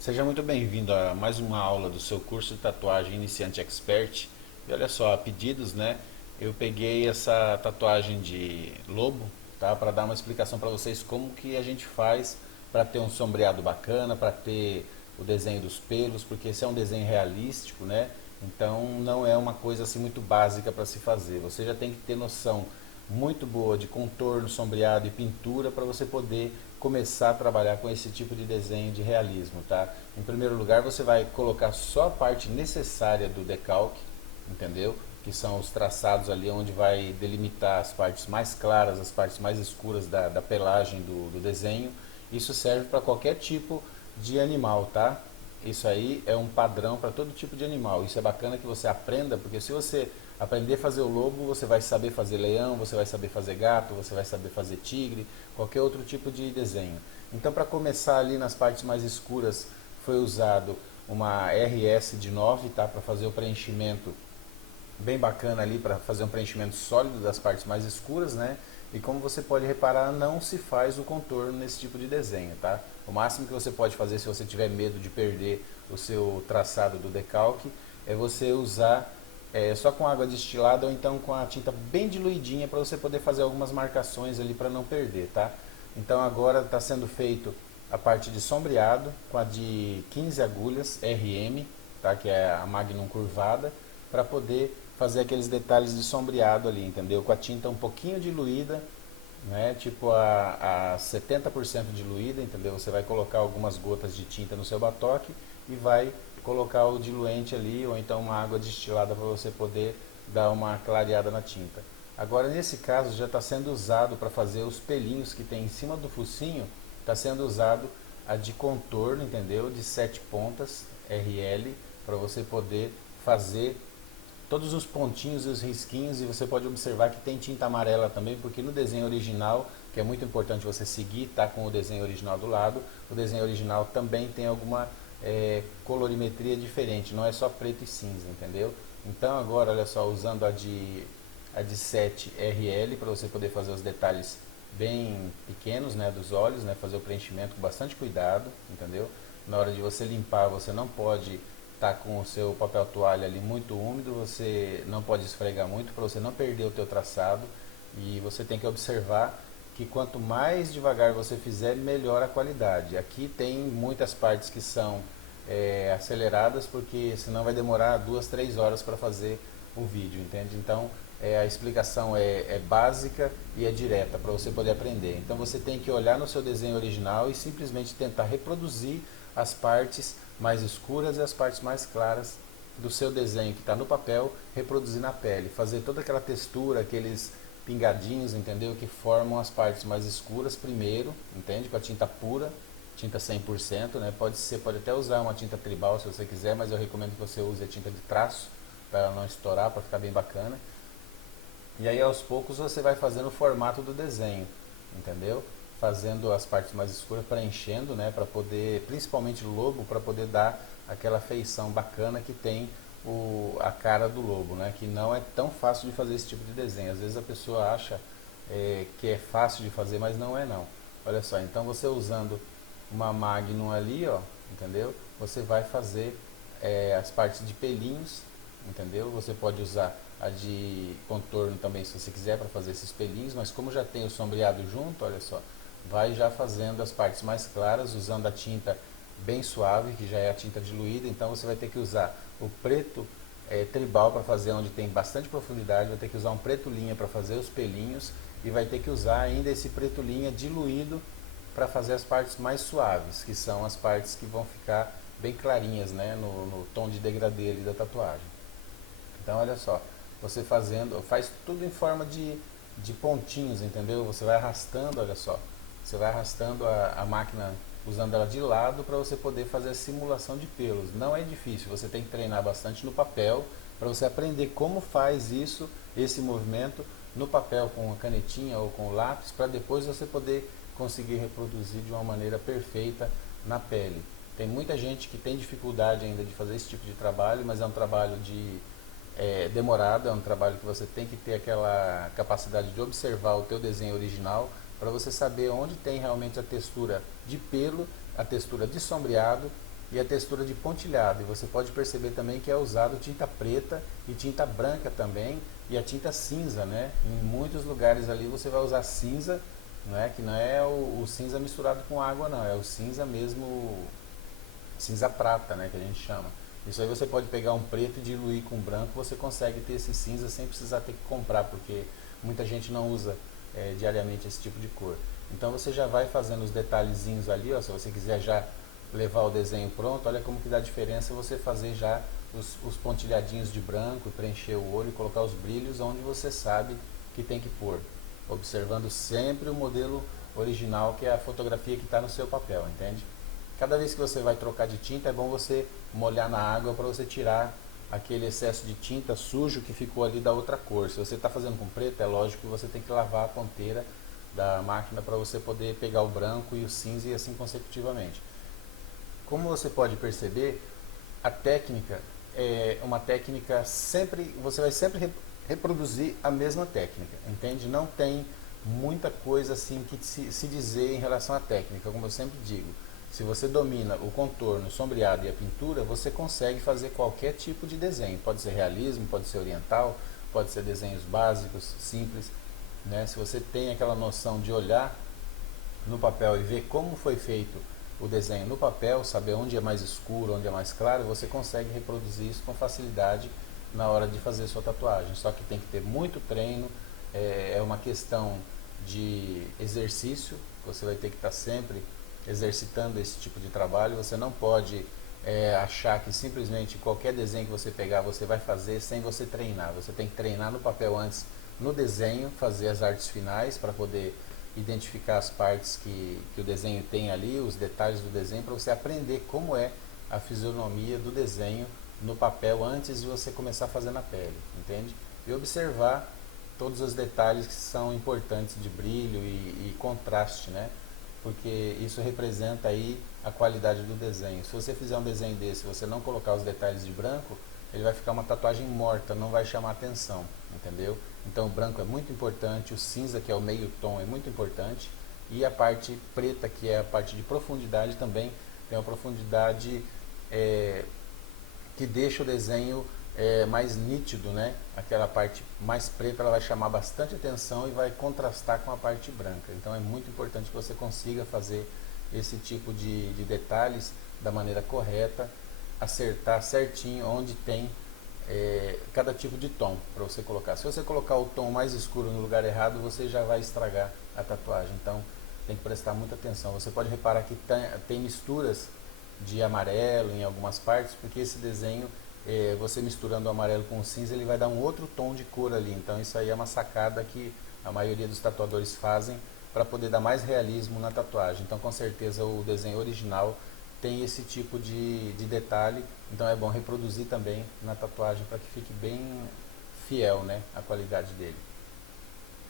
Seja muito bem-vindo a mais uma aula do seu curso de tatuagem Iniciante Expert. E olha só, a pedidos, né? Eu peguei essa tatuagem de lobo, tá? Para dar uma explicação para vocês como que a gente faz para ter um sombreado bacana, para ter o desenho dos pelos, porque esse é um desenho realístico, né? Então não é uma coisa assim muito básica para se fazer. Você já tem que ter noção muito boa de contorno, sombreado e pintura para você poder começar a trabalhar com esse tipo de desenho de realismo, tá? Em primeiro lugar, você vai colocar só a parte necessária do decalque, entendeu? Que são os traçados ali onde vai delimitar as partes mais claras, as partes mais escuras da pelagem do desenho. Isso serve para qualquer tipo de animal, tá? Isso aí é um padrão para todo tipo de animal. Isso é bacana que você aprenda, porque se você aprender a fazer o lobo, você vai saber fazer leão, você vai saber fazer gato, você vai saber fazer tigre, qualquer outro tipo de desenho. Então, para começar ali nas partes mais escuras, foi usado uma RS de 9, tá? Para fazer o preenchimento bem bacana ali, para fazer um preenchimento sólido das partes mais escuras, né? E como você pode reparar, não se faz o contorno nesse tipo de desenho, tá? O máximo que você pode fazer se você tiver medo de perder o seu traçado do decalque é você usar só com água destilada ou então com a tinta bem diluidinha para você poder fazer algumas marcações ali para não perder, tá? Então agora está sendo feito a parte de sombreado com a de 15 agulhas RM, tá? Que é a Magnum curvada, para poder fazer aqueles detalhes de sombreado ali, entendeu? Com a tinta um pouquinho diluída, né? Tipo a 70% diluída, entendeu? Você vai colocar algumas gotas de tinta no seu batoque e vai colocar o diluente ali, ou então uma água destilada para você poder dar uma clareada na tinta. Agora, nesse caso, já está sendo usado para fazer os pelinhos que tem em cima do focinho, está sendo usado a de contorno, entendeu? De 7 pontas, RL, para você poder fazer todos os pontinhos e os risquinhos, e você pode observar que tem tinta amarela também, porque no desenho original, que é muito importante você seguir, tá com o desenho original do lado, o desenho original também tem alguma colorimetria diferente, não é só preto e cinza, entendeu? Então agora, olha só, usando a de 7 RL para você poder fazer os detalhes bem pequenos, né, dos olhos, né, fazer o preenchimento com bastante cuidado, entendeu? Na hora de você limpar, você não pode estar com o seu papel toalha ali muito úmido, você não pode esfregar muito para você não perder o teu traçado, e você tem que observar que quanto mais devagar você fizer, melhor a qualidade. Aqui tem muitas partes que são aceleradas, porque senão vai demorar 2, 3 horas para fazer o vídeo, entende? Então a explicação é básica e é direta para você poder aprender. Então você tem que olhar no seu desenho original e simplesmente tentar reproduzir as partes mais escuras e as partes mais claras do seu desenho que está no papel, reproduzir na pele, fazer toda aquela textura, aqueles pingadinhos, entendeu? Que formam as partes mais escuras primeiro, entende? Com a tinta pura, tinta 100%, né? Pode até usar uma tinta tribal se você quiser, mas eu recomendo que você use a tinta de traço para ela não estourar, para ficar bem bacana. E aí aos poucos você vai fazendo o formato do desenho, entendeu? Fazendo as partes mais escuras, preenchendo, né, para poder, principalmente o lobo, para poder dar aquela feição bacana que tem a cara do lobo, né? Que não é tão fácil de fazer esse tipo de desenho. Às vezes a pessoa acha que é fácil de fazer, mas não é não. Olha só, então você usando uma Magnum ali, ó, entendeu? Você vai fazer as partes de pelinhos, entendeu? Você pode usar a de contorno também se você quiser para fazer esses pelinhos, mas como já tem o sombreado junto, olha só, vai já fazendo as partes mais claras usando a tinta bem suave, que já é a tinta diluída. Então você vai ter que usar o preto tribal para fazer onde tem bastante profundidade, vai ter que usar um preto linha para fazer os pelinhos e vai ter que usar ainda esse preto linha diluído para fazer as partes mais suaves, que são as partes que vão ficar bem clarinhas, né, no tom de degradê ali da tatuagem. Então olha só, você fazendo, faz tudo em forma de pontinhos, entendeu? Você vai arrastando, olha só, você vai arrastando a máquina usando ela de lado para você poder fazer a simulação de pelos. Não é difícil, você tem que treinar bastante no papel para você aprender como faz isso, esse movimento no papel com a canetinha ou com o lápis, para depois você poder conseguir reproduzir de uma maneira perfeita na pele. Tem muita gente que tem dificuldade ainda de fazer esse tipo de trabalho, mas é um trabalho demorado, é um trabalho que você tem que ter aquela capacidade de observar o teu desenho original para você saber onde tem realmente a textura de pelo, a textura de sombreado e a textura de pontilhado. E você pode perceber também que é usado tinta preta e tinta branca também, e a tinta cinza, né? Em muitos lugares ali você vai usar cinza, né? Que não é o cinza misturado com água, não, é o cinza mesmo, cinza prata, né? Que a gente chama. Isso aí você pode pegar um preto e diluir com branco, você consegue ter esse cinza sem precisar ter que comprar, porque muita gente não usa diariamente esse tipo de cor. Então você já vai fazendo os detalhezinhos ali, ó, se você quiser já levar o desenho pronto, olha como que dá diferença você fazer já os pontilhadinhos de branco, preencher o olho, colocar os brilhos onde você sabe que tem que pôr, observando sempre o modelo original, que é a fotografia que está no seu papel, entende? Cada vez que você vai trocar de tinta, é bom você molhar na água para você tirar aquele excesso de tinta sujo que ficou ali da outra cor. Se você está fazendo com preto, é lógico que você tem que lavar a ponteira da máquina para você poder pegar o branco e o cinza e assim consecutivamente. Como você pode perceber, a técnica é uma técnica sempre, você vai sempre reproduzir a mesma técnica, entende? Não tem muita coisa assim que se dizer em relação à técnica, como eu sempre digo. Se você domina o contorno, o sombreado e a pintura, você consegue fazer qualquer tipo de desenho. Pode ser realismo, pode ser oriental, pode ser desenhos básicos, simples, né? Se você tem aquela noção de olhar no papel e ver como foi feito o desenho no papel, saber onde é mais escuro, onde é mais claro, você consegue reproduzir isso com facilidade na hora de fazer sua tatuagem. Só que tem que ter muito treino, é uma questão de exercício, você vai ter que estar sempre exercitando esse tipo de trabalho. Você não pode achar que simplesmente qualquer desenho que você pegar você vai fazer sem você treinar. Você tem que treinar no papel antes, no desenho, fazer as artes finais para poder identificar as partes que o desenho tem ali, os detalhes do desenho, para você aprender como é a fisionomia do desenho no papel antes de você começar a fazer na pele, entende? E observar todos os detalhes que são importantes de brilho e contraste, né? Porque isso representa aí a qualidade do desenho. Se você fizer um desenho desse, você não colocar os detalhes de branco, ele vai ficar uma tatuagem morta, não vai chamar atenção, entendeu? Então o branco é muito importante, o cinza, que é o meio tom, é muito importante, e a parte preta, que é a parte de profundidade, também tem uma profundidade que deixa o desenho mais nítido, né? Aquela parte mais preta ela vai chamar bastante atenção e vai contrastar com a parte branca. Então é muito importante que você consiga fazer esse tipo de detalhes da maneira correta, acertar certinho onde tem cada tipo de tom para você colocar. Se você colocar o tom mais escuro no lugar errado, você já vai estragar a tatuagem. Então tem que prestar muita atenção. Você pode reparar que tem misturas de amarelo em algumas partes, porque esse desenho, você misturando o amarelo com o cinza, ele vai dar um outro tom de cor ali. Então isso aí é uma sacada que a maioria dos tatuadores fazem para poder dar mais realismo na tatuagem. Então com certeza o desenho original tem esse tipo de detalhe, então é bom reproduzir também na tatuagem para que fique bem fiel, né, a qualidade dele.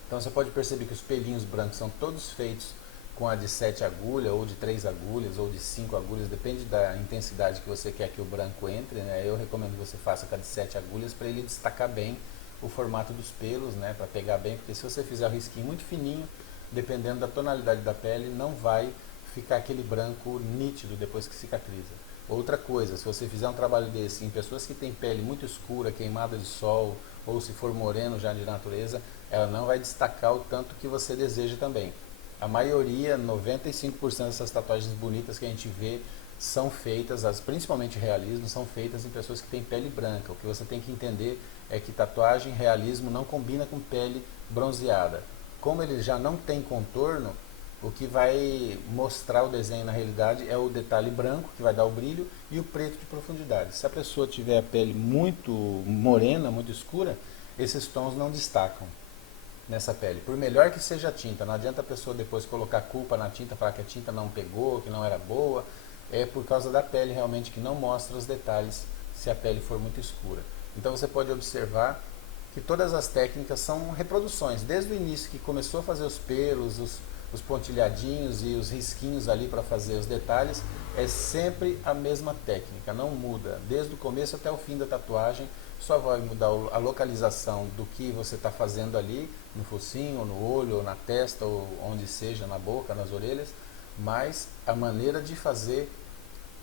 Então você pode perceber que os pelinhos brancos são todos feitos com a de 7 agulhas, ou de 3 agulhas, ou de 5 agulhas, depende da intensidade que você quer que o branco entre, né? Eu recomendo que você faça com a de 7 agulhas para ele destacar bem o formato dos pelos, né? Para pegar bem, porque se você fizer o risquinho muito fininho, dependendo da tonalidade da pele, não vai ficar aquele branco nítido depois que cicatriza. Outra coisa, se você fizer um trabalho desse em pessoas que têm pele muito escura, queimada de sol, ou se for moreno já de natureza, ela não vai destacar o tanto que você deseja também. A maioria, 95% dessas tatuagens bonitas que a gente vê são feitas, principalmente realismo, são feitas em pessoas que têm pele branca. O que você tem que entender é que tatuagem realismo não combina com pele bronzeada. Como ele já não tem contorno, o que vai mostrar o desenho na realidade é o detalhe branco, que vai dar o brilho, e o preto de profundidade. Se a pessoa tiver a pele muito morena, muito escura, esses tons não destacam nessa pele, por melhor que seja a tinta. Não adianta a pessoa depois colocar culpa na tinta, falar que a tinta não pegou, que não era boa. É por causa da pele realmente que não mostra os detalhes se a pele for muito escura. Então você pode observar que todas as técnicas são reproduções, desde o início que começou a fazer os pelos, os pontilhadinhos e os risquinhos ali para fazer os detalhes, é sempre a mesma técnica, não muda, desde o começo até o fim da tatuagem. Só vai mudar a localização do que você está fazendo ali, no focinho, ou no olho, ou na testa, ou onde seja, na boca, nas orelhas, mas a maneira de fazer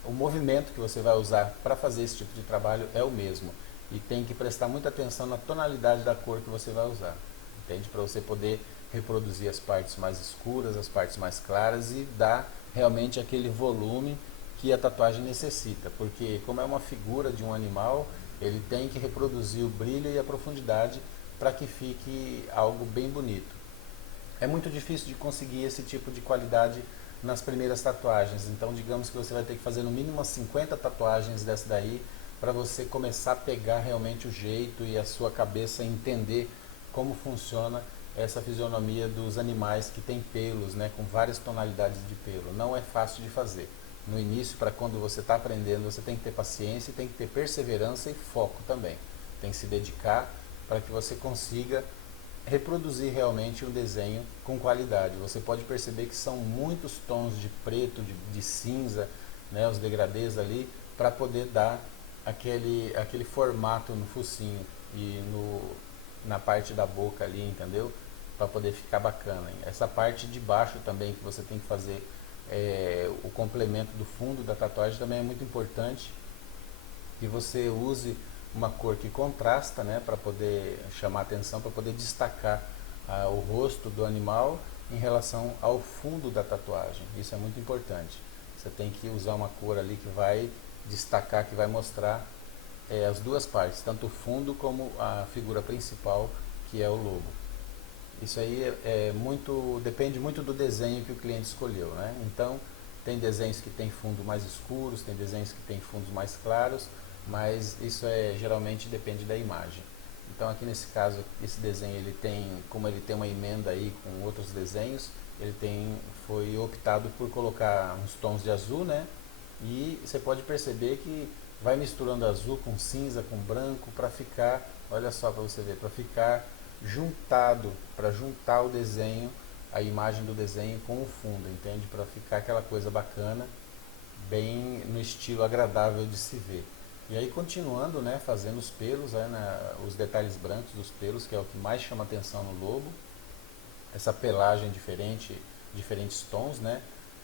o movimento que você vai usar para fazer esse tipo de trabalho é o mesmo. E tem que prestar muita atenção na tonalidade da cor que você vai usar, entende? Para você poder reproduzir as partes mais escuras, as partes mais claras e dar realmente aquele volume que a tatuagem necessita, porque como é uma figura de um animal, ele tem que reproduzir o brilho e a profundidade para que fique algo bem bonito. É muito difícil de conseguir esse tipo de qualidade nas primeiras tatuagens, então digamos que você vai ter que fazer no mínimo umas 50 tatuagens dessa daí para você começar a pegar realmente o jeito e a sua cabeça entender como funciona essa fisionomia dos animais que tem pelos, né, com várias tonalidades de pelo. Não é fácil de fazer. No início, para quando você está aprendendo, você tem que ter paciência e tem que ter perseverança e foco também. Tem que se dedicar para que você consiga reproduzir realmente um desenho com qualidade. Você pode perceber que são muitos tons de preto, de cinza, né, os degradês ali, para poder dar aquele formato no focinho e na parte da boca ali, entendeu? Para poder ficar bacana. Essa parte de baixo também que você tem que fazer o complemento do fundo da tatuagem também é muito importante que você use uma cor que contrasta, né, para poder chamar atenção, para poder destacar o rosto do animal em relação ao fundo da tatuagem. Isso é muito importante. Você tem que usar uma cor ali que vai destacar, que vai mostrar as duas partes, tanto o fundo como a figura principal, que é o lobo. Isso aí depende muito do desenho que o cliente escolheu, né? Então, tem desenhos que tem fundo mais escuros, tem desenhos que tem fundos mais claros, mas isso geralmente depende da imagem. Então, aqui nesse caso, esse desenho como ele tem uma emenda aí com outros desenhos, foi optado por colocar uns tons de azul, né? E você pode perceber que vai misturando azul com cinza, com branco, para ficar, olha só para você ver, para ficar juntado, para juntar o desenho, a imagem do desenho com o fundo, entende? Para ficar aquela coisa bacana, bem no estilo agradável de se ver. E aí continuando, né, fazendo os pelos, os detalhes brancos dos pelos, que é o que mais chama atenção no lobo, essa pelagem diferente, diferentes tons, né?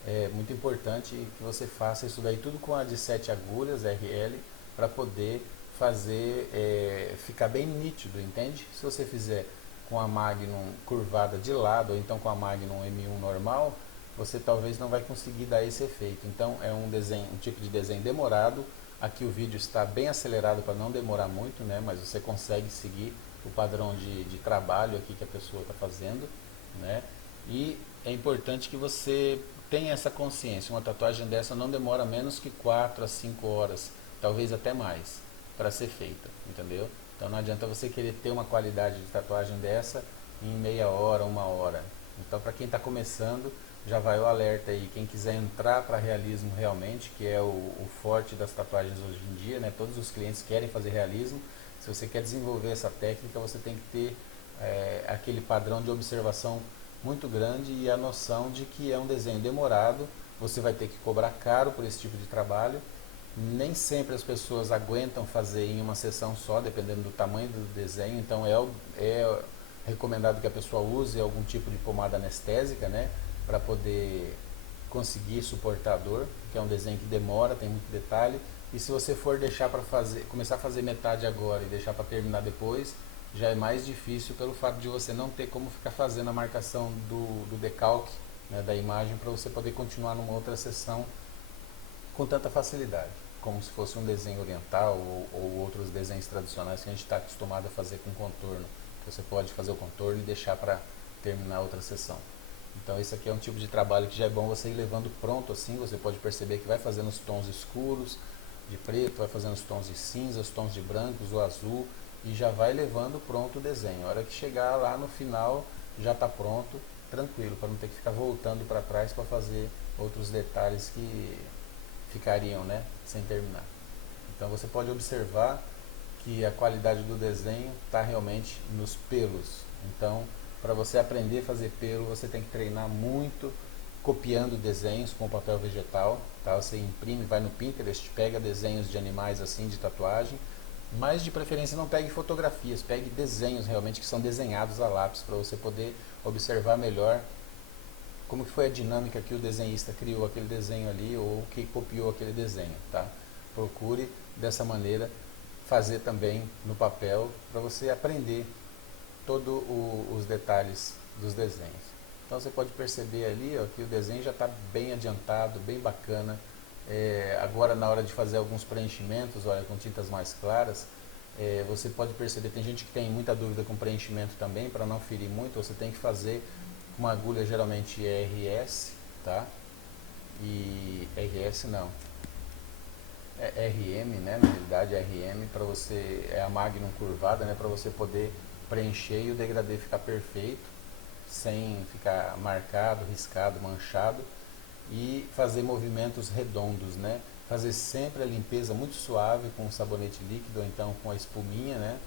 É muito importante que você faça isso daí tudo com a de 7 agulhas RL para poder fazer ficar bem nítido, entende? Se você fizer com a Magnum curvada de lado ou então com a Magnum M1 normal, você talvez não vai conseguir dar esse efeito. Então é um tipo de desenho demorado. Aqui o vídeo está bem acelerado para não demorar muito, né? Mas você consegue seguir o padrão de trabalho aqui que a pessoa está fazendo, né? E é importante que você tenha essa consciência. Uma tatuagem dessa não demora menos que 4 a 5 horas, talvez até mais, para ser feita, entendeu? Então não adianta você querer ter uma qualidade de tatuagem dessa em meia hora, uma hora. Então para quem está começando, já vai o alerta aí. Quem quiser entrar para realismo realmente, que é o forte das tatuagens hoje em dia, né? Todos os clientes querem fazer realismo. Se você quer desenvolver essa técnica, você tem que ter aquele padrão de observação muito grande e a noção de que é um desenho demorado. Você vai ter que cobrar caro por esse tipo de trabalho. Nem sempre as pessoas aguentam fazer em uma sessão só, dependendo do tamanho do desenho. Então é recomendado que a pessoa use algum tipo de pomada anestésica, né, para poder conseguir suportar a dor, que é um desenho que demora, tem muito detalhe. E se você for deixar para começar a fazer metade agora e deixar para terminar depois, já é mais difícil pelo fato de você não ter como ficar fazendo a marcação do decalque, né, da imagem, para você poder continuar numa outra sessão com tanta facilidade, como se fosse um desenho oriental ou outros desenhos tradicionais que a gente está acostumado a fazer com contorno. Você pode fazer o contorno e deixar para terminar outra sessão. Então esse aqui é um tipo de trabalho que já é bom você ir levando pronto assim. Você pode perceber que vai fazendo os tons escuros de preto, vai fazendo os tons de cinza, os tons de brancos, o azul, e já vai levando pronto o desenho. A hora que chegar lá no final já está pronto, tranquilo, para não ter que ficar voltando para trás para fazer outros detalhes que ficariam, né, sem terminar. Então você pode observar que a qualidade do desenho está realmente nos pelos. Então, para você aprender a fazer pelo, você tem que treinar muito, copiando desenhos com papel vegetal, tá? Você imprime, vai no Pinterest, pega desenhos de animais assim, de tatuagem, mas de preferência não pegue fotografias, pegue desenhos realmente que são desenhados a lápis, para você poder observar melhor como que foi a dinâmica que o desenhista criou aquele desenho ali ou que copiou aquele desenho, tá? Procure dessa maneira fazer também no papel para você aprender todos os detalhes dos desenhos. Então você pode perceber ali, ó, que o desenho já está bem adiantado, bem bacana. Agora na hora de fazer alguns preenchimentos, olha, com tintas mais claras, você pode perceber, tem gente que tem muita dúvida com preenchimento também, para não ferir muito, você tem que fazer com uma agulha geralmente RS, tá? E RS não, é RM, né? Na realidade RM para você, é a Magnum curvada, né? Para você poder preencher e o degradê ficar perfeito, sem ficar marcado, riscado, manchado, e fazer movimentos redondos, né? Fazer sempre a limpeza muito suave com sabonete líquido ou então com a espuminha, né?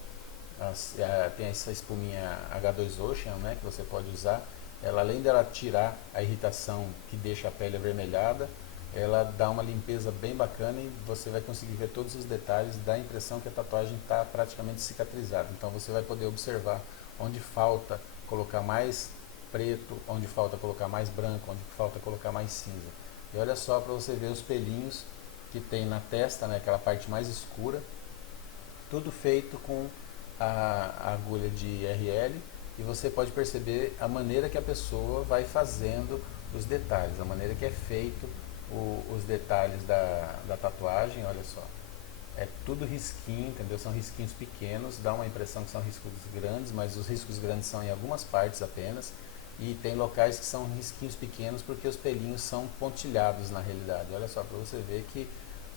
Tem essa espuminha H2 Ocean, né? Que você pode usar. Ela, além dela tirar a irritação que deixa a pele avermelhada, ela dá uma limpeza bem bacana e você vai conseguir ver todos os detalhes, dá a impressão que a tatuagem está praticamente cicatrizada. Então você vai poder observar onde falta colocar mais preto, onde falta colocar mais branco, onde falta colocar mais cinza. E olha só para você ver os pelinhos que tem na testa, né, aquela parte mais escura, tudo feito com a agulha de RL, e você pode perceber a maneira que a pessoa vai fazendo os detalhes, a maneira que é feito os detalhes da tatuagem. Olha só, é tudo risquinho, entendeu? São risquinhos pequenos, dá uma impressão que são riscos grandes, mas os riscos grandes são em algumas partes apenas, e tem locais que são risquinhos pequenos porque os pelinhos são pontilhados na realidade. Olha só, para você ver que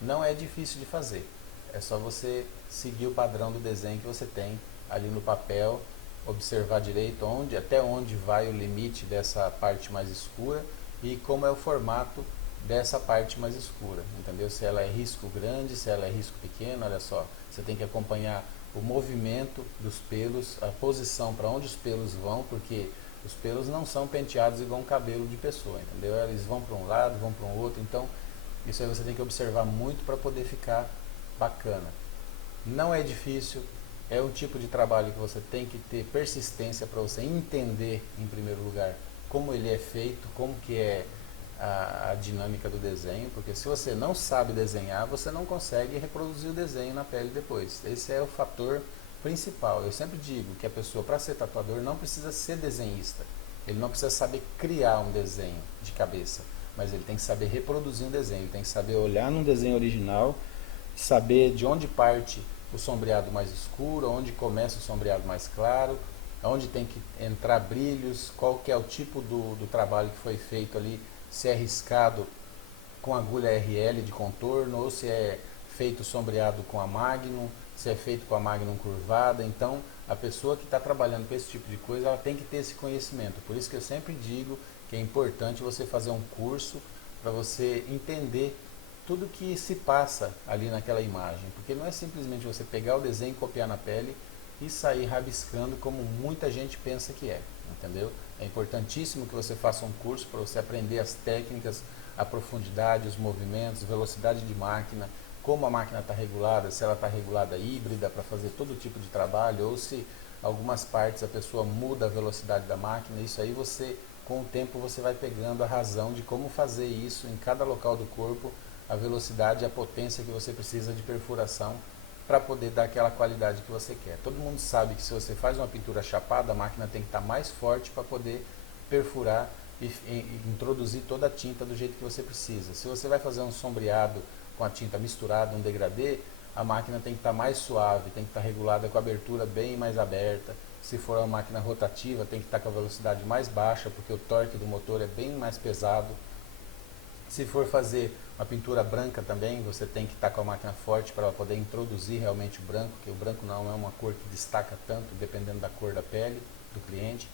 não é difícil de fazer, é só você seguir o padrão do desenho que você tem ali no papel, observar direito até onde vai o limite dessa parte mais escura e como é o formato dessa parte mais escura, entendeu? Se ela é risco grande, se ela é risco pequeno, olha só, você tem que acompanhar o movimento dos pelos, a posição para onde os pelos vão, porque os pelos não são penteados igual um cabelo de pessoa, entendeu? Eles vão para um lado, vão para um outro, então isso aí você tem que observar muito para poder ficar bacana. Não é difícil, é um tipo de trabalho que você tem que ter persistência para você entender, em primeiro lugar, como ele é feito, como que é a dinâmica do desenho, porque se você não sabe desenhar, você não consegue reproduzir o desenho na pele depois. Esse é o fator principal. Eu sempre digo que a pessoa, para ser tatuador, não precisa ser desenhista. Ele não precisa saber criar um desenho de cabeça, mas ele tem que saber reproduzir um desenho, ele tem que saber olhar num desenho original, saber de onde parte o sombreado mais escuro, onde começa o sombreado mais claro, onde tem que entrar brilhos, qual que é o tipo do trabalho que foi feito ali, se é riscado com agulha RL de contorno ou se é feito sombreado com a Magnum, se é feito com a Magnum curvada. Então a pessoa que está trabalhando com esse tipo de coisa, ela tem que ter esse conhecimento. Por isso que eu sempre digo que é importante você fazer um curso para você entender tudo que se passa ali naquela imagem, porque não é simplesmente você pegar o desenho, copiar na pele e sair rabiscando como muita gente pensa que é, entendeu? É importantíssimo que você faça um curso para você aprender as técnicas, a profundidade, os movimentos, velocidade de máquina, como a máquina está regulada, se ela está regulada híbrida para fazer todo tipo de trabalho, ou se algumas partes a pessoa muda a velocidade da máquina. Isso aí você, com o tempo, você vai pegando a razão de como fazer isso em cada local do corpo, a velocidade e a potência que você precisa de perfuração para poder dar aquela qualidade que você quer. Todo mundo sabe que se você faz uma pintura chapada, a máquina tem que estar mais forte para poder perfurar e introduzir toda a tinta do jeito que você precisa. Se você vai fazer um sombreado com a tinta misturada, um degradê, a máquina tem que estar mais suave, tem que estar regulada com a abertura bem mais aberta. Se for uma máquina rotativa, tem que estar com a velocidade mais baixa, porque o torque do motor é bem mais pesado. Se for fazer uma pintura branca também, você tem que estar com a máquina forte para poder introduzir realmente o branco, porque o branco não é uma cor que destaca tanto, dependendo da cor da pele do cliente.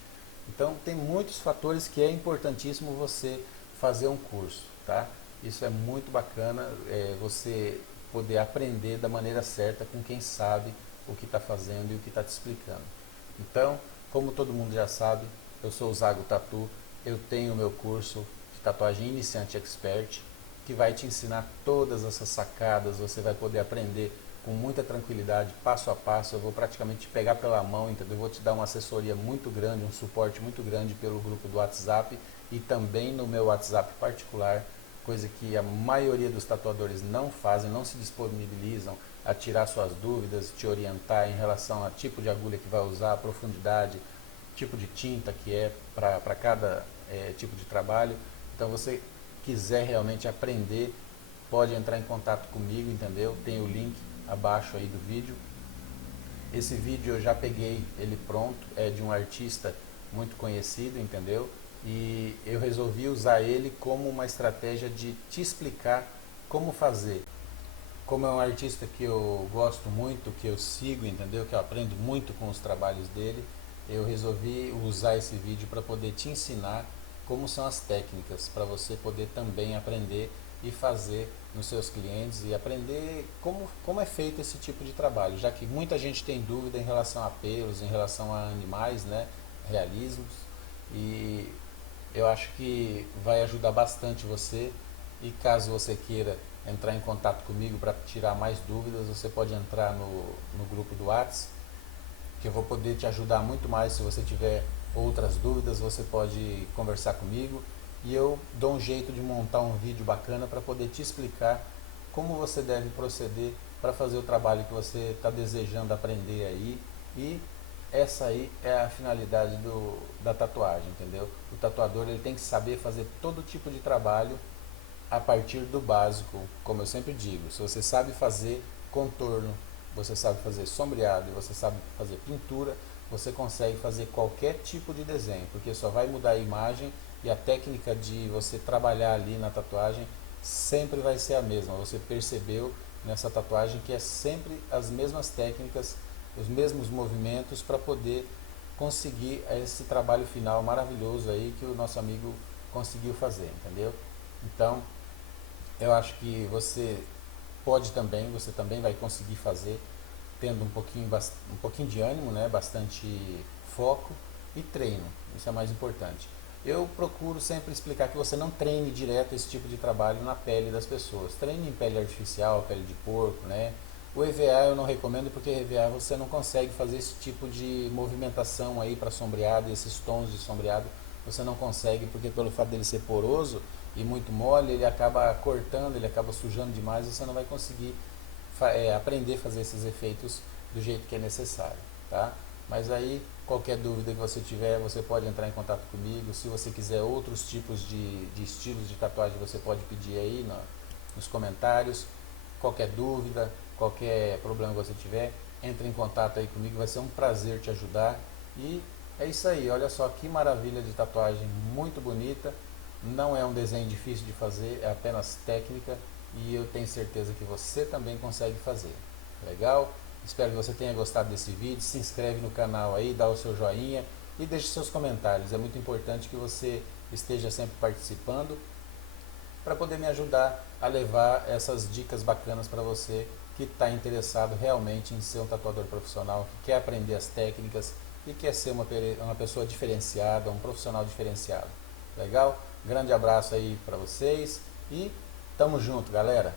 Então tem muitos fatores que é importantíssimo você fazer um curso, tá? Isso é muito bacana, você poder aprender da maneira certa com quem sabe o que está fazendo e o que está te explicando. Então, como todo mundo já sabe, eu sou o Zago Tatu, eu tenho o meu curso de tatuagem iniciante expert, que vai te ensinar todas essas sacadas, você vai poder aprender com muita tranquilidade, passo a passo. Eu vou praticamente te pegar pela mão, entendeu? Eu vou te dar uma assessoria muito grande, um suporte muito grande pelo grupo do WhatsApp, e também no meu WhatsApp particular, coisa que a maioria dos tatuadores não fazem, não se disponibilizam a tirar suas dúvidas, te orientar em relação a tipo de agulha que vai usar, a profundidade, tipo de tinta que é para cada tipo de trabalho. Então, você quiser realmente aprender, pode entrar em contato comigo, entendeu? Tem o link abaixo aí do vídeo. Esse vídeo eu já peguei ele pronto, é de um artista muito conhecido, entendeu? E eu resolvi usar ele como uma estratégia de te explicar como fazer. Como é um artista que eu gosto muito, que eu sigo, entendeu? Que eu aprendo muito com os trabalhos dele, eu resolvi usar esse vídeo para poder te ensinar como são as técnicas, para você poder também aprender e fazer nos seus clientes e aprender como é feito esse tipo de trabalho, já que muita gente tem dúvida em relação a pelos, em relação a animais, né, realismos, e eu acho que vai ajudar bastante você. E caso você queira entrar em contato comigo para tirar mais dúvidas, você pode entrar no grupo do WhatsApp, que eu vou poder te ajudar muito mais. Se você tiver outras dúvidas, você pode conversar comigo e eu dou um jeito de montar um vídeo bacana para poder te explicar como você deve proceder para fazer o trabalho que você está desejando aprender aí. E essa aí é a finalidade da tatuagem, entendeu? O tatuador ele tem que saber fazer todo tipo de trabalho a partir do básico, como eu sempre digo. Se você sabe fazer contorno, você sabe fazer sombreado e você sabe fazer pintura, você consegue fazer qualquer tipo de desenho, porque só vai mudar a imagem e a técnica de você trabalhar ali na tatuagem sempre vai ser a mesma. Você percebeu nessa tatuagem que é sempre as mesmas técnicas, os mesmos movimentos para poder conseguir esse trabalho final maravilhoso aí que o nosso amigo conseguiu fazer, entendeu? Então, eu acho que você também vai conseguir fazer tendo um pouquinho de ânimo, né, bastante foco e treino. Isso é mais importante. Eu procuro sempre explicar que você não treine direto esse tipo de trabalho na pele das pessoas. Treine em pele artificial, pele de porco, né? O EVA eu não recomendo, porque EVA você não consegue fazer esse tipo de movimentação aí para sombreado, esses tons de sombreado você não consegue, porque pelo fato dele ser poroso e muito mole, ele acaba cortando, ele acaba sujando demais e você não vai conseguir aprender a fazer esses efeitos do jeito que é necessário, tá? Mas aí, qualquer dúvida que você tiver, você pode entrar em contato comigo. Se você quiser outros tipos de estilos de tatuagem, você pode pedir aí nos comentários. Qualquer dúvida, qualquer problema que você tiver, entre em contato aí comigo, vai ser um prazer te ajudar. E é isso aí, olha só que maravilha de tatuagem, muito bonita. Não é um desenho difícil de fazer, é apenas técnica e eu tenho certeza que você também consegue fazer. Legal? Espero que você tenha gostado desse vídeo. Se inscreve no canal aí, dá o seu joinha e deixe seus comentários. É muito importante que você esteja sempre participando para poder me ajudar a levar essas dicas bacanas para você que está interessado realmente em ser um tatuador profissional, que quer aprender as técnicas e quer ser uma pessoa diferenciada, um profissional diferenciado. Legal? Grande abraço aí para vocês e tamo junto, galera!